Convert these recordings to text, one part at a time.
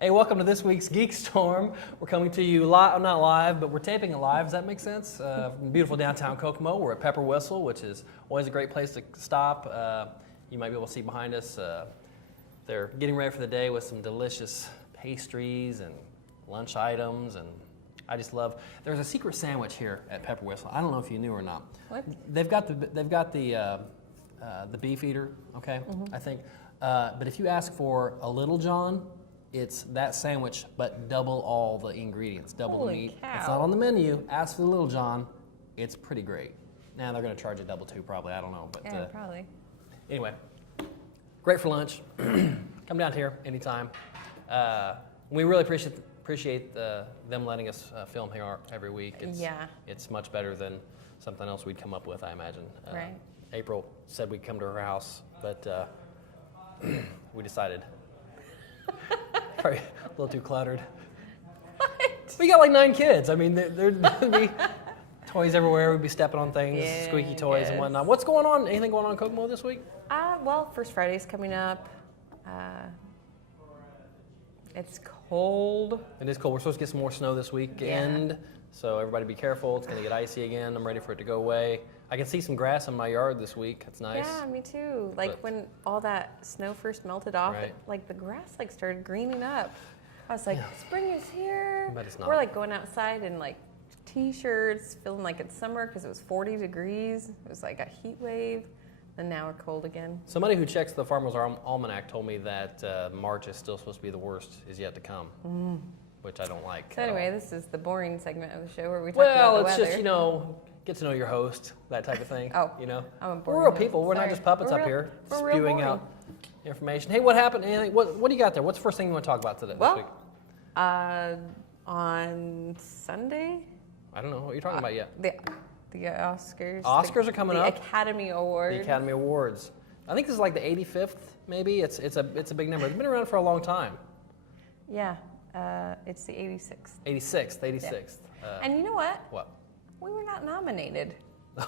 Hey, welcome to this week's GeekStorm. We're coming to you live, not live, but we're taping it live. Does that make sense? From beautiful downtown Kokomo. We're at Pepper Whistle, which is always a great place to stop. You might be able to see behind us. They're getting ready for the day with some delicious pastries and lunch items, and I just love. There's a secret sandwich here at Pepper Whistle. I don't know if you knew or not. What? They've got the beef eater, okay? I think, but if you ask for a Little John, it's that sandwich, but double all the ingredients, double the meat. Cow. It's not on the menu. Ask for the Little John. It's pretty great. Now they're going to charge it double too, probably. I don't know, but Yeah, probably. Anyway, great for lunch. Come down here anytime. We really appreciate them letting us film here every week. It's much better than something else we'd come up with, I imagine. Right. April said we'd come to her house, but we decided. Probably a little too cluttered. What? We got like 9 kids. I mean, there'd be toys everywhere. We'd be stepping on things, Yeah, squeaky toys and whatnot. What's going on? Anything going on in Kokomo this week? Well, First Friday's coming up. It's cold. It is cold. We're supposed to get some more snow this weekend, so everybody be careful. It's going to get icy again. I'm ready for it to go away. I can see some grass in my yard this week. That's nice. Yeah, me too. Like when all that snow first melted off, Right. like the grass like started greening up. I was like, spring is here. But it's not. We're like going outside in like t-shirts, feeling like it's summer because it was 40 degrees. It was like a heat wave. And now we're cold again. Somebody who checks the Farmer's Almanac told me that March is still supposed to be the worst is yet to come, which I don't like. So anyway, this is the boring segment of the show where we talk Well, about the it's weather. just, get to know your host, that type of thing. Oh, We're I'm a real boring host. people. We're not Sorry. just puppets We're up real- here we're real spewing boring. out information. Hey, what happened? Anything? What do you got there? What's the first thing you want to talk about today? Well, this week? On Sunday, I don't know what you're talking about yet. the Oscars. Oscars are coming up. The Academy Awards. The Academy Awards. I think this is like the 85th, maybe. It's a big number. It's been around for a long time. Yeah, it's the 86th. 86th. And you know what? What? We were not nominated.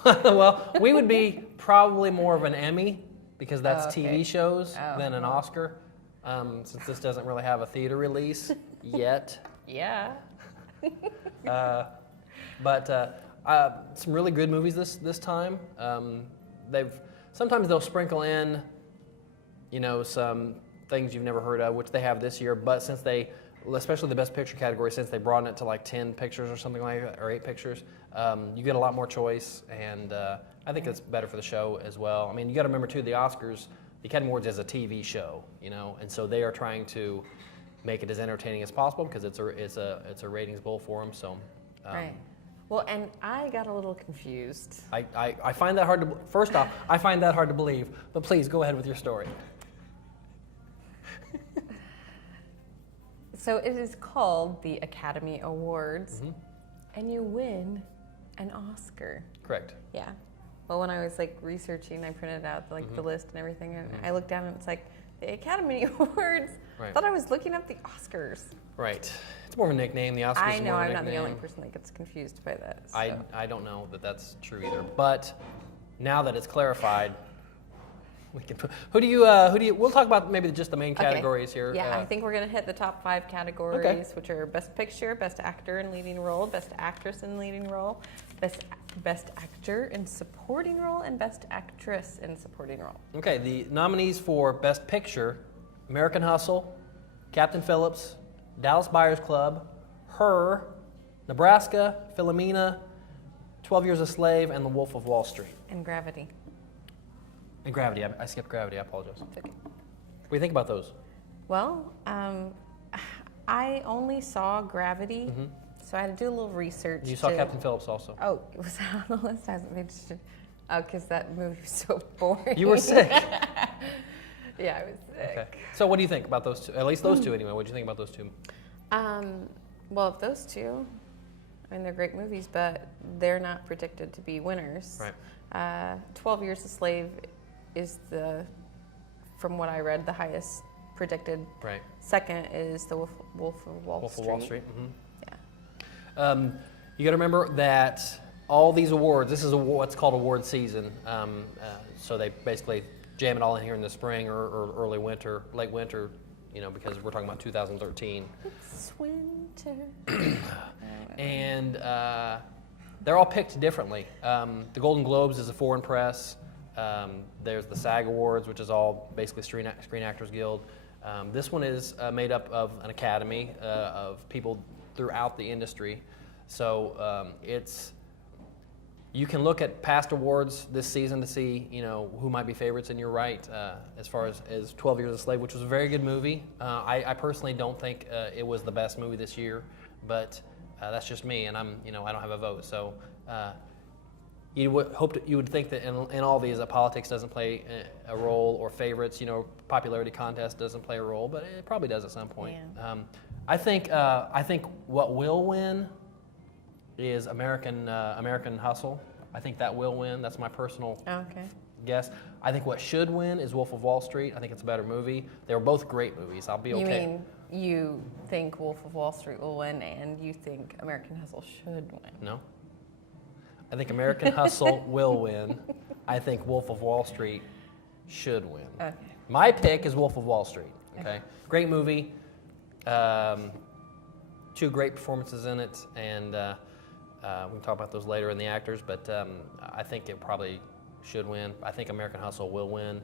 Well, we would be probably more of an Emmy because that's okay. TV shows than an Oscar. Since this doesn't really have a theater release yet. Yeah. But some really good movies this time. Sometimes they'll sprinkle in, some things you've never heard of, which they have this year. But since especially the Best Picture category, since they broadened it to like 10 pictures or something like that, or 8 pictures, you get a lot more choice, and I think it's better for the show as well. I mean, you got to remember too, the Oscars, the Academy Awards is a TV show, and so they are trying to make it as entertaining as possible because it's a ratings bowl for them. So. Right. Well, and I got a little confused. I find that hard to. First off, I find that hard to believe. But please go ahead with your story. So it is called the Academy Awards, and you win an Oscar. Correct. Yeah. Well, when I was like researching, I printed out the list and everything, and I looked down and it's like the Academy Awards. Right. I thought I was looking up the Oscars. Right. It's more of a nickname. The Oscars. I is know more of a I'm not the nickname. only person that gets confused by that. So. I don't know that that's true either. But now that it's clarified, we can. Who do you? We'll talk about maybe just the main categories here. Yeah, I think we're gonna hit the top 5 categories, which are Best Picture, Best Actor in Leading Role, Best Actress in Leading Role, Best Actor in Supporting Role, and Best Actress in Supporting Role. Okay. The nominees for Best Picture: American Hustle, Captain Phillips, Dallas Buyers Club, Her, Nebraska, Philomena, 12 Years a Slave, and The Wolf of Wall Street. And Gravity. And Gravity. I skipped Gravity. I apologize. It's okay. What do you think about those? Well, I only saw Gravity, so I had to do a little research. You saw Captain Phillips also. Oh, it was on the list. I wasn't interested. Oh, because that movie was so boring. You were sick. Yeah, I was sick. Okay. So what do you think about those two? At least those two anyway. What do you think about those two? Well, those two, I mean, they're great movies, but they're not predicted to be winners. Right. 12 Years a Slave is from what I read, the highest predicted. Right. Second is the Wolf of Wall Street. Wolf of Wall Street. Yeah. You got to remember that all these awards, this is what's called award season. So they basically jam it all in here in the spring or early winter, late winter, because we're talking about 2013. It's winter. And they're all picked differently. The Golden Globes is a foreign press. There's the Sag Awards, which is all basically Screen Actors Guild. This one is made up of an academy of people throughout the industry. So you can look at past awards this season to see, who might be favorites, and you're right, as far as 12 Years a Slave, which was a very good movie. I personally don't think it was the best movie this year, but that's just me, and I don't have a vote. So you would think that in all these, politics doesn't play a role, or favorites, popularity contest doesn't play a role, but it probably does at some point. Yeah. I think what will win is American Hustle. I think that will win. That's my personal guess. I think what should win is Wolf of Wall Street. I think it's a better movie. They were both great movies. I'll be okay. You mean you think Wolf of Wall Street will win, and you think American Hustle should win? No. I think American Hustle will win. I think Wolf of Wall Street should win. Okay. My pick is Wolf of Wall Street. Okay. Great movie. Two great performances in it, and we can talk about those later in the actors, but I think it probably should win. I think American Hustle will win. You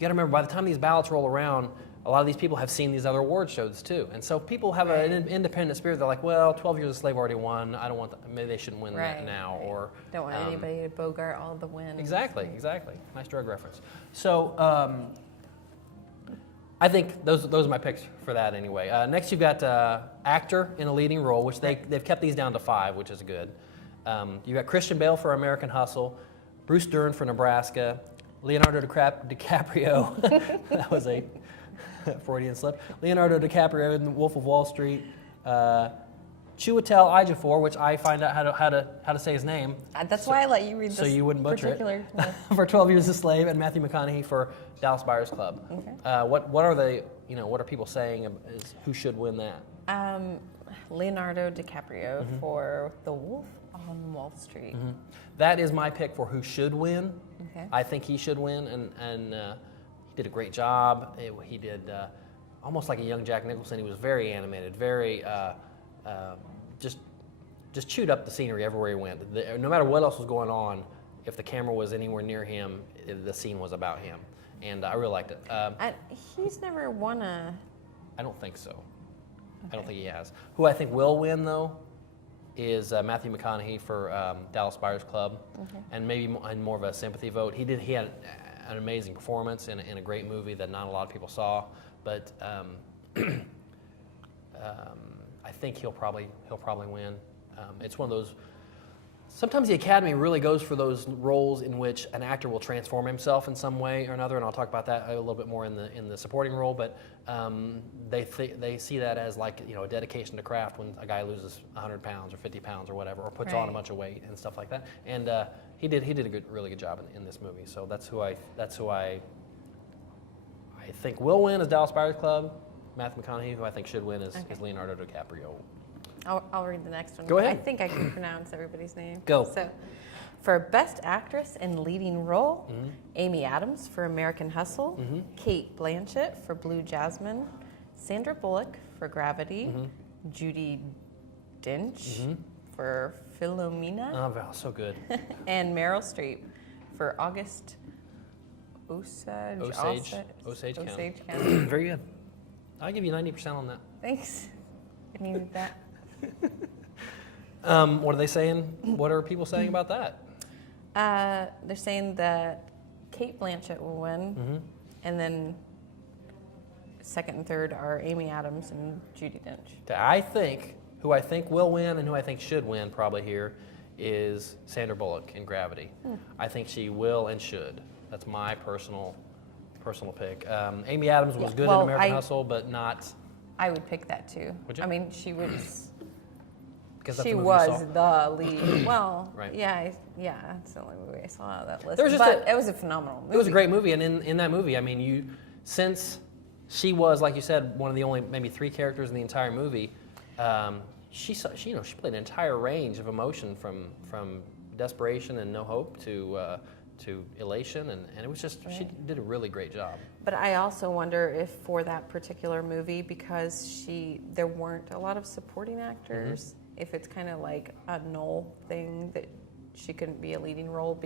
got to remember, by the time these ballots roll around, a lot of these people have seen these other award shows too, and so people have an independent spirit. They're like, well, 12 Years a Slave already won. I don't want maybe they shouldn't win that now, or don't want anybody to bogart all the wins. Exactly. Nice drug reference. So I think those are my picks for that anyway. Next, you've got actor in a leading role, which they've kept these down to 5, which is good. You've got Christian Bale for American Hustle, Bruce Dern for Nebraska, Leonardo DiCaprio, that was a Freudian slip, Leonardo DiCaprio in The Wolf of Wall Street, Chiwetel Ejiofor, which I find out how to say his name. That's why I let you read this. So you wouldn't butcher particular it. For 12 Years a Slave, and Matthew McConaughey for Dallas Buyers Club. Okay. What are people saying is who should win that? Leonardo DiCaprio for The Wolf on Wall Street. Mm-hmm. That is my pick for who should win. Okay. I think he should win, and he did a great job. He did almost like a young Jack Nicholson. He was very animated, very just chewed up the scenery everywhere he went. No matter what else was going on, if the camera was anywhere near him, the scene was about him, and I really liked it. He's never won a... I don't think so. Okay. I don't think he has. Who I think will win, though, is Matthew McConaughey for Dallas Buyers Club, and maybe more of a sympathy vote. He had an amazing performance in a great movie that not a lot of people saw, but I think he'll probably win. It's one of those. Sometimes the Academy really goes for those roles in which an actor will transform himself in some way or another, and I'll talk about that a little bit more in the supporting role. But they see that as like a dedication to craft when a guy loses 100 pounds or 50 pounds or whatever, or puts on a bunch of weight and stuff like that. And he did a really good job in this movie. So that's who I think will win is Dallas Buyers Club. Matthew McConaughey, who I think should win, is Leonardo DiCaprio. I'll read the next one. Go ahead. I think I can pronounce everybody's name. Go. So, for Best Actress in Leading Role, Amy Adams for American Hustle, Cate Blanchett for Blue Jasmine, Sandra Bullock for Gravity, Judi Dench for Philomena, Oh, Val, so good. and Meryl Streep for August Osage County. County. Very good. I'll give you 90% on that. Thanks. I needed that. What are they saying? What are people saying about that? They're saying that Cate Blanchett will win, and then second and third are Amy Adams and Judi Dench. Who I think will win and who I think should win probably here is Sandra Bullock in Gravity. I think she will and should. That's my personal personal pick. Amy Adams was Yeah, good well, in American Hustle, but not. I would pick that too. Would you? I mean, she was. Because that's She the movie you was saw. the lead. Well, Right. yeah, that's the only movie I saw on that list. There was just but it was a phenomenal movie. It was a great movie, and in that movie, I mean, since she was, like you said, one of the only maybe 3 characters in the entire movie, she played an entire range of emotion from desperation and no hope to elation, and it was just she did a really great job. But I also wonder if for that particular movie, because there weren't a lot of supporting actors, if it's kind of like a null thing that she couldn't be a leading role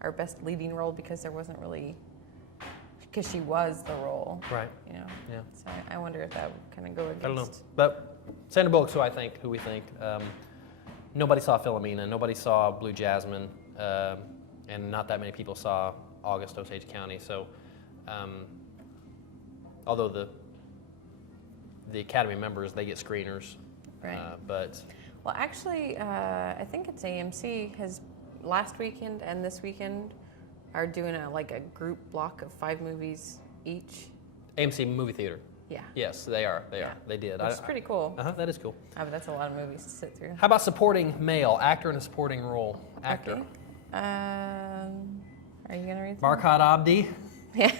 or best leading role because there wasn't really, because she was the role. Right. You know. Yeah. So I wonder if that would kind of go against. I don't know, but Sandra Bullock's who we think. Nobody saw Philomena. Nobody saw Blue Jasmine. And not that many people saw August Osage County. So, although the Academy members, they get screeners, Right. but Well, actually, I think it's AMC has last weekend and this weekend are doing a group block of 5 movies each. AMC movie theater. Yeah. Yes, they are. They Yeah. are. They did. Which is pretty cool. That is cool. But that's a lot of movies to sit through. How about supporting male actor in a supporting role? Actor. Okay. Are you gonna read? Barkhad Abdi Yeah.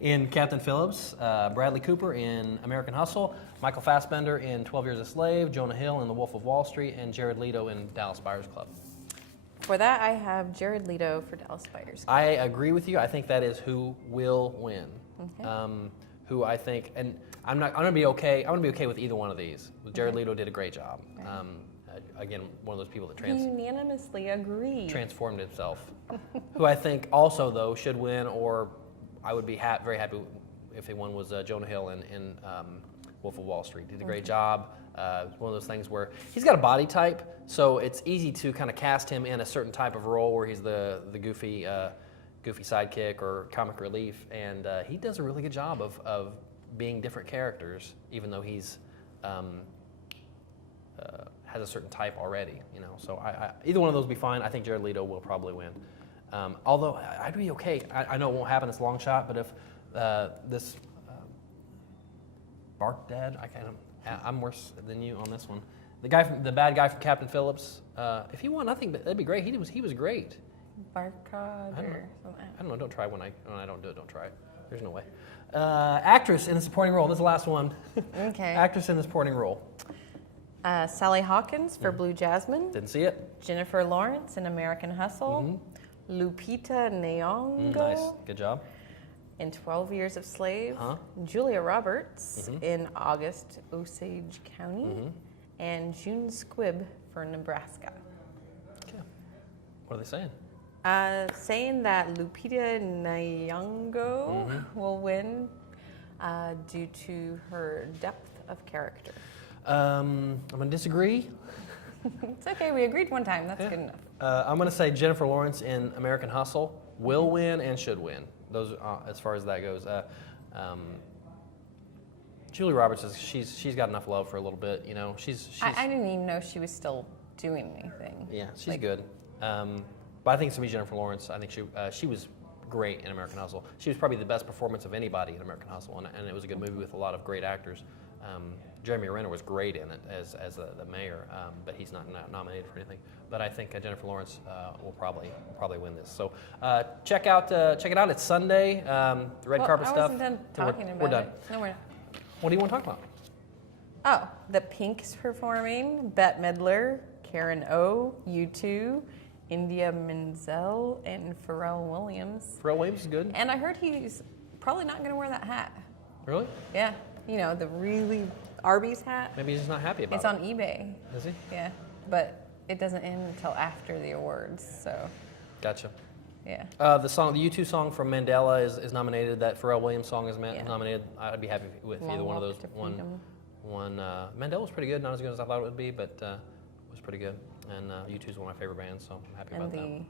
in Captain Phillips, Bradley Cooper in American Hustle, Michael Fassbender in 12 Years a Slave, Jonah Hill in The Wolf of Wall Street, and Jared Leto in Dallas Buyers Club. For that, I have Jared Leto for Dallas Buyers. I agree with you. I think that is who will win. Okay. Who I think, and I'm gonna be okay. I'm gonna be okay with either one of these. Jared Leto did a great job. Again, one of those people that Unanimously agree. transformed himself. Who I think also though should win, or I would be very happy if he won, was Jonah Hill in Wolf of Wall Street. Did a great job. One of those things where he's got a body type, so it's easy to kind of cast him in a certain type of role where he's the goofy sidekick or comic relief, and he does a really good job of being different characters, even though he's has a certain type already, So either one of those would be fine. I think Jared Leto will probably win. Although I'd be okay. I know it won't happen. It's a long shot, but if this Bark Dad, I'm worse than you on this one. The bad guy from Captain Phillips. If he won, I think that'd be great. He was great. Barcode or something. I don't know. Don't try when I don't do it. Don't try it. There's no way. Actress in the supporting role. This is the last one. Okay. Actress in the supporting role. Sally Hawkins for Blue Jasmine. Didn't see it. Jennifer Lawrence in American Hustle. Lupita Nyong'o Nice. Good job. in 12 Years a Slave. Huh? Julia Roberts in August Osage County. And June Squibb for Nebraska. Okay. What are they saying? Saying that Lupita Nyong'o will win due to her depth of character. I'm gonna disagree. It's okay, we agreed one time. That's good enough. I'm gonna say Jennifer Lawrence in American Hustle will win and should win. Those, as far as that goes. Julia Roberts she's got enough love for a little bit. She's I didn't even know she was still doing anything. yeah, she's good. But I think it's gonna be Jennifer Lawrence. I think she was great in American Hustle. She was probably the best performance of anybody in American Hustle, and it was a good movie with a lot of great actors. Jeremy Renner was great in it as the mayor, but he's not nominated for anything. But I think Jennifer Lawrence will probably win this. So check it out. It's Sunday. The red carpet I stuff. wasn't done talking about we're done. it. No, we're not. What do you want to talk about? Oh, the Pinks performing. Bette Midler, Karen O, U2, India Menzel, and Pharrell Williams. Pharrell Williams is good. And I heard he's probably not going to wear that hat. Really? Yeah, the really Arby's hat. Maybe he's just not happy about It's it. on eBay. Is he? Yeah, but it doesn't end until after the awards, so Gotcha. yeah. The U2 song from Mandela is nominated. That Pharrell Williams song is nominated. I'd be happy with Long either one of Walk those. to Freedom. Mandela was pretty good. Not as good as I thought it would be, but was pretty good. And U2 is one of my favorite bands, so I'm happy about that. And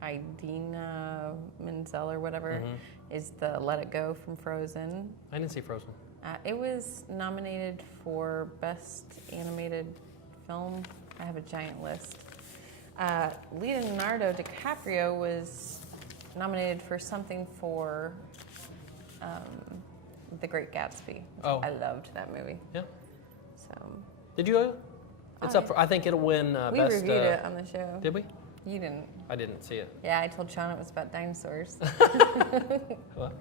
the Idina Menzel or whatever is the Let It Go from Frozen. I didn't see Frozen. It was nominated for Best Animated Film. I have a giant list. Leonardo Dicaprio was nominated for something for The Great Gatsby. Oh. I loved that movie. Yeah. So Did you? It's up for. I think it'll win we best. reviewed it on the show. Did we? You didn't. I didn't see it. Yeah, I told Sean it was about dinosaurs. Well,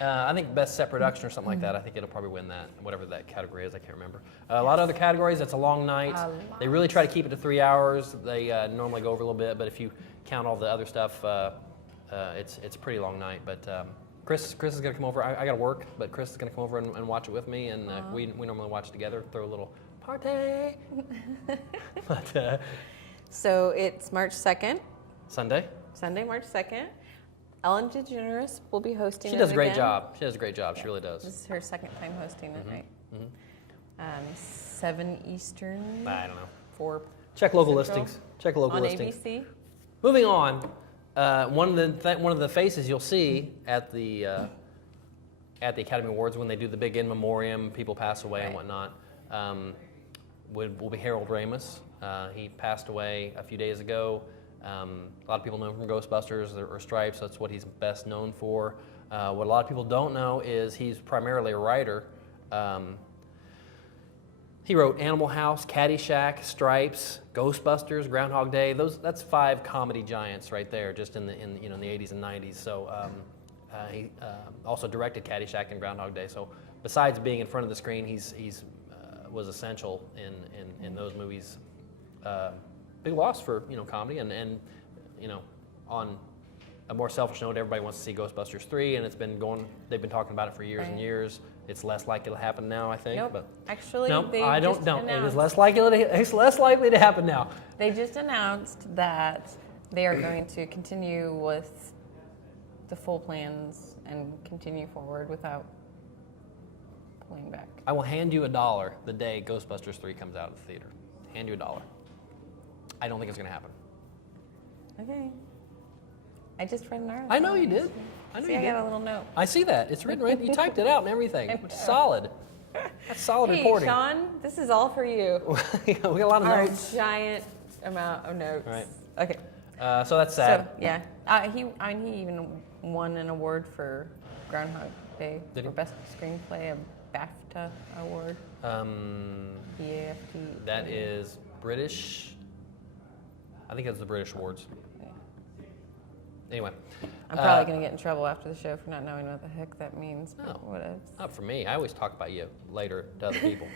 I think best set production or something like that. I think it'll probably win that, whatever that category is. I can't remember. A lot of other categories. It's a long night. They really try to keep it to 3 hours. They normally go over a little bit, but if you count all the other stuff, it's a pretty long night. But Chris is gonna come over. I gotta work, but Chris is gonna come over and watch it with me, and we normally watch it together. Throw a little party. But So it's March 2nd. Sunday. Sunday, March 2nd. Ellen DeGeneres will be hosting She it does a great again. job. She does a great job. She really does. This is her second time hosting it, right? Mm-hmm. 7 Eastern. I don't know. 4 Check local Central. listings. Check local On listings. ABC. Moving on, one of the faces you'll see at the Academy Awards when they do the big in memoriam, people pass away and whatnot, will be Harold Ramis. He passed away a few days ago. A lot of people know him from Ghostbusters or Stripes. That's what he's best known for. What a lot of people don't know is he's primarily a writer. He wrote Animal House, Caddyshack, Stripes, Ghostbusters, Groundhog Day. That's 5 comedy giants right there, just in the 80s and 90s. So he also directed Caddyshack and Groundhog Day. So besides being in front of the screen, he's was essential in those movies. Big loss for comedy, and on a more selfish note, everybody wants to see Ghostbusters 3, and they've been talking about it for years and years. It's less likely to happen now, I think. Nope. But Actually, no, they I don't just know. It announced, is less likely to happen now. They just announced that they are going to continue with the full plans and continue forward without pulling back. I will hand you $1 the day Ghostbusters 3 comes out of the theater. Hand you $1. I don't think it's going to happen. Okay. I just read an article. I know you did. I See, I got a little note. I see that. It's written right. You typed it out and everything, which is solid. That's solid Hey, reporting. Sean, this is all for you. We got a lot of Our notes. giant amount of notes. Right. Okay. So that's sad. So yeah, he even won an award for Groundhog Day Did for he? best screenplay, a BAFTA award. BAFTA. That is British. I think it's the British Awards. Anyway. I'm probably going to get in trouble after the show for not knowing what the heck that means. But No. whatever. Not for me. I always talk about you later to other people.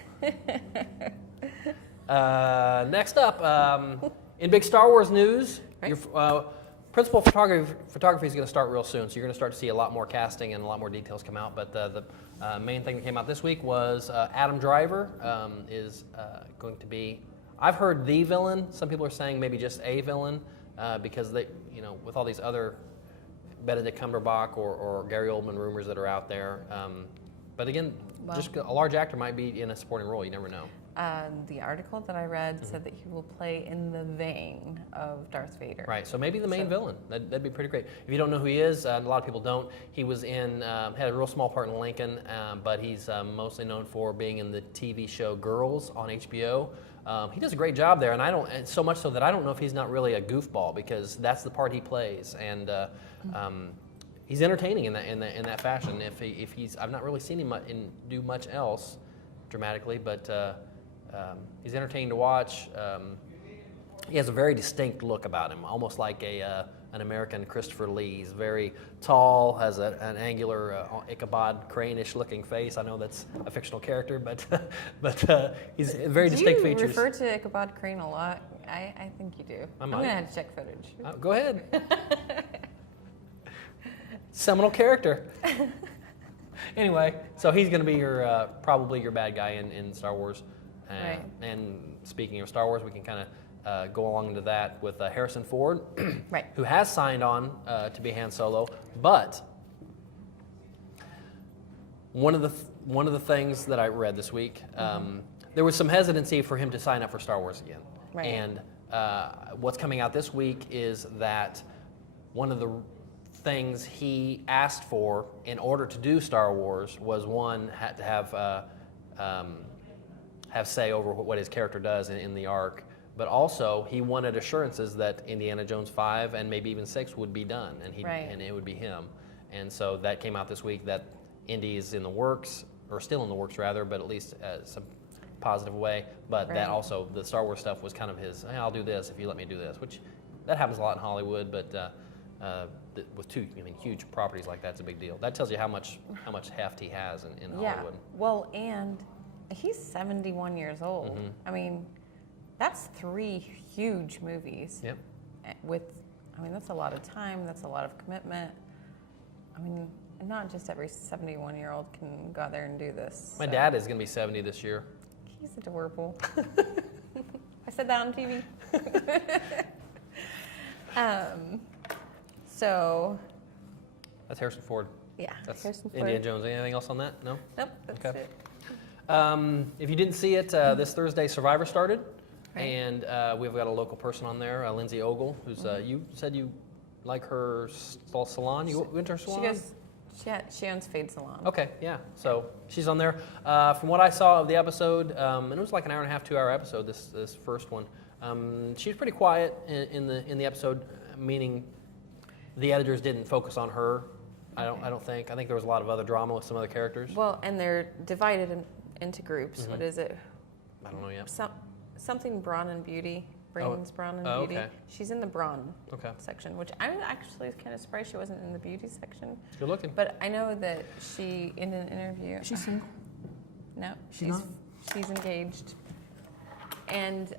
Next up, in big Star Wars news, Right. your principal photography is going to start real soon, so you're going to start to see a lot more casting and a lot more details come out. But the main thing that came out this week was Adam Driver is going to be, I've heard the villain. Some people are saying maybe just a villain because they, with all these other Benedict Cumberbatch or Gary Oldman rumors that are out there. But again, Well- just a large actor might be in a supporting role. You never know. The article that I read said that he will play in the vein of Darth Vader. Right, so maybe the main So- villain. That'd be pretty great. If you don't know who he is, a lot of people don't. He was had a real small part in Lincoln, but he's mostly known for being in the TV show Girls on HBO. He does a great job there, and so much so that I don't know if he's not really a goofball because that's the part he plays, and he's entertaining in that fashion. I've not really seen him do much else dramatically, but he's entertaining to watch. He has a very distinct look about him, almost like an American Christopher Lee. He's very tall, has an angular Ichabod Crane-ish looking face. I know that's a fictional character, but he's very distinct features. You refer to Ichabod Crane a lot. I think you do. I I'm might. going to have to check footage. Go ahead. Seminal character. Anyway, so he's going to be probably your bad guy in Star Wars. Right. And speaking of Star Wars, we can kind of go along into that with Harrison Ford, Right. who has signed on to be Han Solo. But one of the things that I read this week, there was some hesitancy for him to sign up for Star Wars again. Right. And what's coming out this week is that one of the things he asked for in order to do Star Wars was had to have say over what his character does in the arc. but also he wanted assurances that Indiana Jones 5 and maybe even 6 would be done, and it would be him. And so that came out this week that Indy is in the works, or still in the works rather, but at least some positive way. But that also, the Star Wars stuff was kind of his, hey, I'll do this if you let me do this, which that happens a lot in Hollywood, but with two huge properties like that, it's a big deal. That tells you how much heft he has in Hollywood. Well, and he's 71 years old. Mm-hmm. I mean, that's 3 huge movies. Yep. That's a lot of time. That's a lot of commitment. I mean, not just every 71-year-old can go out there and do this. My dad is going to be 70 this year. He's adorable. I said that on TV. So. That's Harrison Ford. Yeah, That's Harrison Ford. Indiana Jones. Anything else on that? No? Nope, that's Okay. it. If you didn't see it, this Thursday Survivor started, Right. and we've got a local person on there, Lindsay Ogle, who's you said you like her salon. You went to her salon? She owns Fade Salon. Okay, yeah. So she's on there. From what I saw of the episode, and it was like an hour and a half, 2-hour episode. This first one. She was pretty quiet in the episode, meaning the editors didn't focus on her. I don't think. I think there was a lot of other drama with some other characters. Well, and they're divided into groups. What is it? I don't know yet. Something Brawn and Beauty. Brains, Brawn, and Beauty. Okay. She's in the Brawn section, which I'm actually kind of surprised she wasn't in the Beauty section. Good looking. But I know that she, in an interview... She's single? No, She's engaged. And...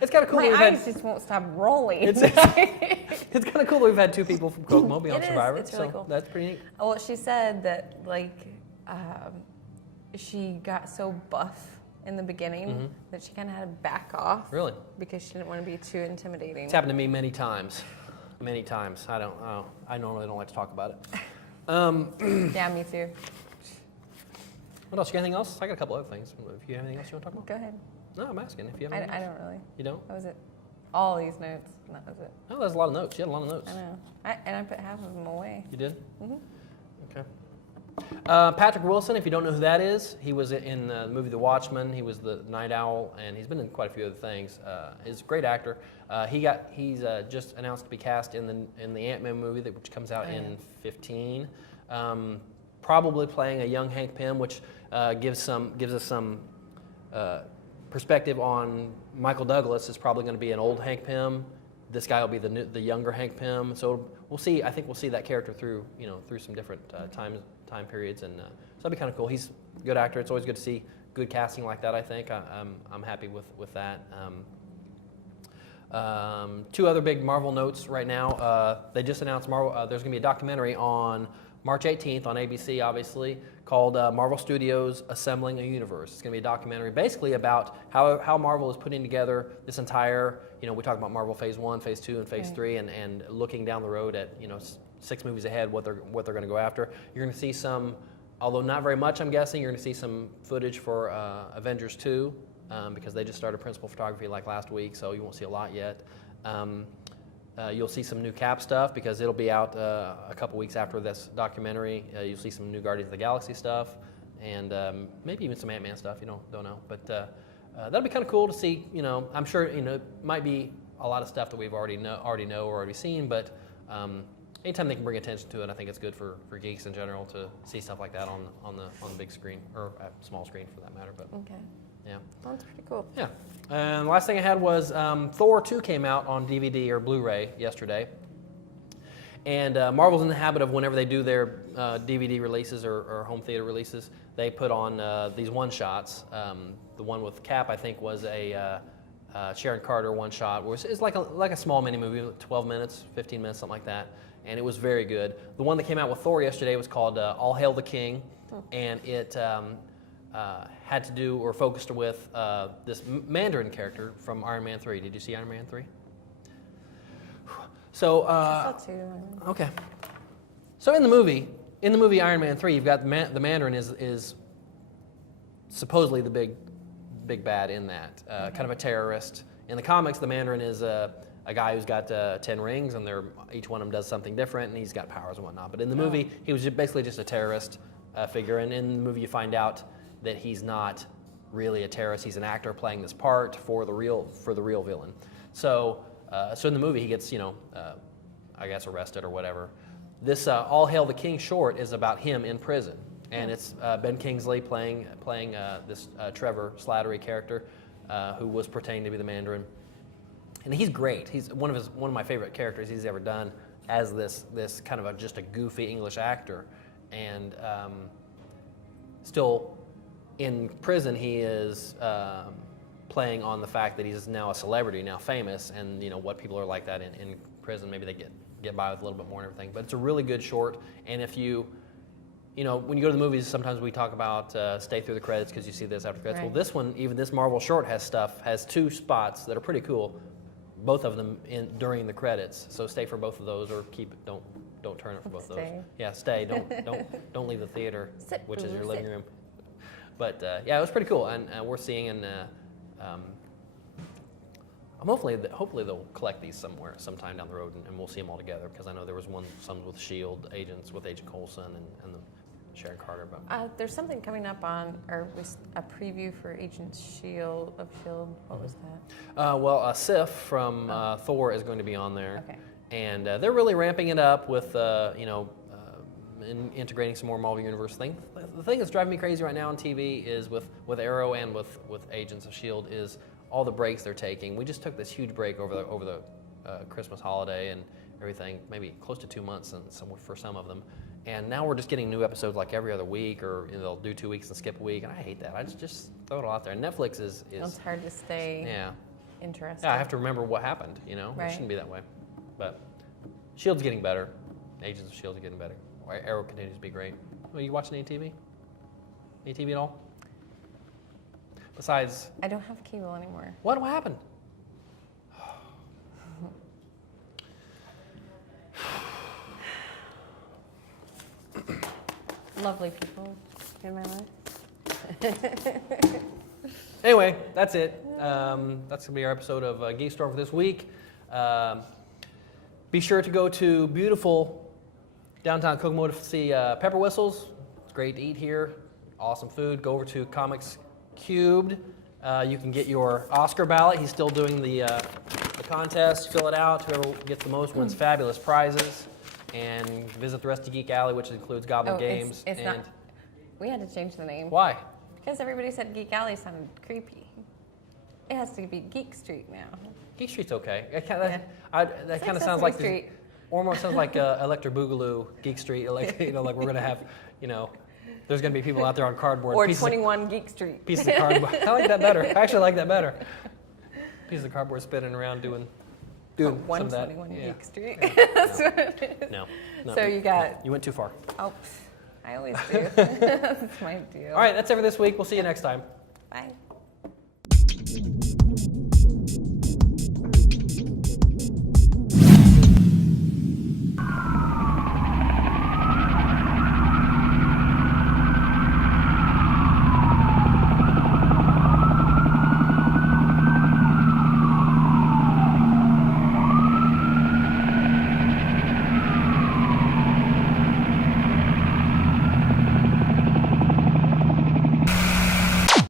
It's kind of cool. My eyes just won't stop rolling. It's kind of cool that we've had 2 people from Kokomo be on Survivor. It's really cool. That's pretty neat. Well, she said that she got so buff in the beginning that she kind of had to back off. Really? Because she didn't want to be too intimidating. It's happened to me many times. Many times. I normally don't like to talk about it. Yeah, me too. What else? You got anything else? I got a couple other things. If you have anything else you want to talk about? Go ahead. No, I'm asking if you have anything I else. don't really. You don't? That was it. All these notes. And that was it. Oh, there's a lot of notes. You had a lot of notes. I know. And I put half of them away. You did? Mm-hmm. Okay. Patrick Wilson, if you don't know who that is, he was in the movie The Watchmen. He was the Night Owl, and he's been in quite a few other things. He's a great actor. He's just announced to be cast in the Ant-Man movie, which comes out in 2015. Probably playing a young Hank Pym, which gives us some perspective on Michael Douglas is probably going to be an old Hank Pym. This guy will be the younger Hank Pym. So we'll see. I think we'll see that character through some different time periods, and so that'd be kind of cool. He's a good actor. It's always good to see good casting like that. I think I'm happy with that. 2 other big Marvel notes right now. They just announced Marvel. There's going to be a documentary on March 18th on ABC, obviously, called Marvel Studios Assembling a Universe. It's going to be a documentary basically about how Marvel is putting together this entire, we talk about Marvel Phase 1, Phase 2, and Phase 3, and looking down the road at, 6 movies ahead, what they're going to go after. You're going to see some, although not very much, I'm guessing, you're going to see some footage for Avengers 2, because they just started principal photography like last week, so you won't see a lot yet. You'll see some new Cap stuff because it'll be out a couple weeks after this documentary. You'll see some new Guardians of the Galaxy stuff, and maybe even some Ant-Man stuff. Don't know, but that'll be kind of cool to see. I'm sure it might be a lot of stuff that we've already know or already seen, but anytime they can bring attention to it, I think it's good for geeks in general to see stuff like that on the big screen or small screen for that matter. But okay. Yeah. That's pretty cool. Yeah. And the last thing I had was Thor 2 came out on DVD or Blu-ray yesterday. And Marvel's in the habit of whenever they do their DVD releases or home theater releases, they put on these one-shots. The one with Cap, I think, was a Sharon Carter one-shot. It's like a small mini-movie, 12 minutes, 15 minutes, something like that. And it was very good. The one that came out with Thor yesterday was called All Hail the King. And it... had to do or focused with this Mandarin character from Iron Man 3. Did you see Iron Man 3? So I saw 2. Okay. So in the movie Iron Man 3, you've got the Mandarin is supposedly the big bad in that, kind of a terrorist. In the comics, the Mandarin is a guy who's got 10 rings, and each one of them does something different, and he's got powers and whatnot. But in the movie, he was basically just a terrorist figure, and in the movie you find out that he's not really a terrorist. He's an actor playing this part for the real villain. So in the movie he gets I guess arrested or whatever. This All Hail the King short is about him in prison, and it's Ben Kingsley playing this Trevor Slattery character who was pretending to be the Mandarin, and he's great. He's one of my favorite characters he's ever done as this kind of just a goofy English actor, and still in prison he is playing on the fact that he's now a celebrity, now famous, and what people are like that in prison. Maybe they get by with a little bit more and everything. But it's a really good short, and if when you go to the movies, sometimes we talk about stay through the credits because you see this after the credits. Right. Well, this one, even this Marvel short has 2 spots that are pretty cool, both of them during the credits. So stay for both of those, or don't turn it for both of those. Yeah, stay. Don't leave the theater, which is your living room. But yeah, it was pretty cool, and we're seeing hopefully they'll collect these sometime down the road, and we'll see them all together, because I know there was some with S.H.I.E.L.D. agents, with Agent Coulson and the Sharon Carter. But there's something coming up a preview for Agent S.H.I.E.L.D. What was that? Well, Sif from Thor is going to be on there. Okay. And they're really ramping it up with integrating some more Marvel Universe things. The thing that's driving me crazy right now on TV is with Arrow and with Agents of S.H.I.E.L.D. is all the breaks they're taking. We just took this huge break over the Christmas holiday and everything, maybe close to 2 months for some of them. And now we're just getting new episodes like every other week, or they'll do 2 weeks and skip a week, and I hate that. I just throw it all out there. And Netflix is it's hard to stay interested. Yeah, I have to remember what happened, Right. It shouldn't be that way. But S.H.I.E.L.D.'s getting better. Agents of S.H.I.E.L.D. is getting better. Arrow continues to be great. Are you watching any TV? Any TV at all? Besides... I don't have cable anymore. What happened? Lovely people in my life. Anyway, that's it. That's going to be our episode of GeekStorm for this week. Be sure to go to beautiful downtown Kokomo to see Pepper Whistles. It's great to eat here. Awesome food. Go over to Comics Cubed. You can get your Oscar ballot. He's still doing the contest. Fill it out. Whoever gets the most wins fabulous prizes. And visit the rest of Geek Alley, which includes Goblin Games. It's not. We had to change the name. Why? Because everybody said Geek Alley sounded creepy. It has to be Geek Street now. Geek Street's okay. That It's kind of like sounds like Sesame Street. almost sounds like Electric Boogaloo, Geek Street. Like like we're gonna have, there's gonna be people out there on cardboard. Or 21 Geek Street. Pieces of cardboard. I like that better. I actually like that better. Pieces of cardboard spinning around doing some of that. 121 Geek Street. Yeah. That's what it is. No. So you got. You went too far. Oh, I always do. That's my deal. All right, that's it for this week. We'll see you next time. Bye.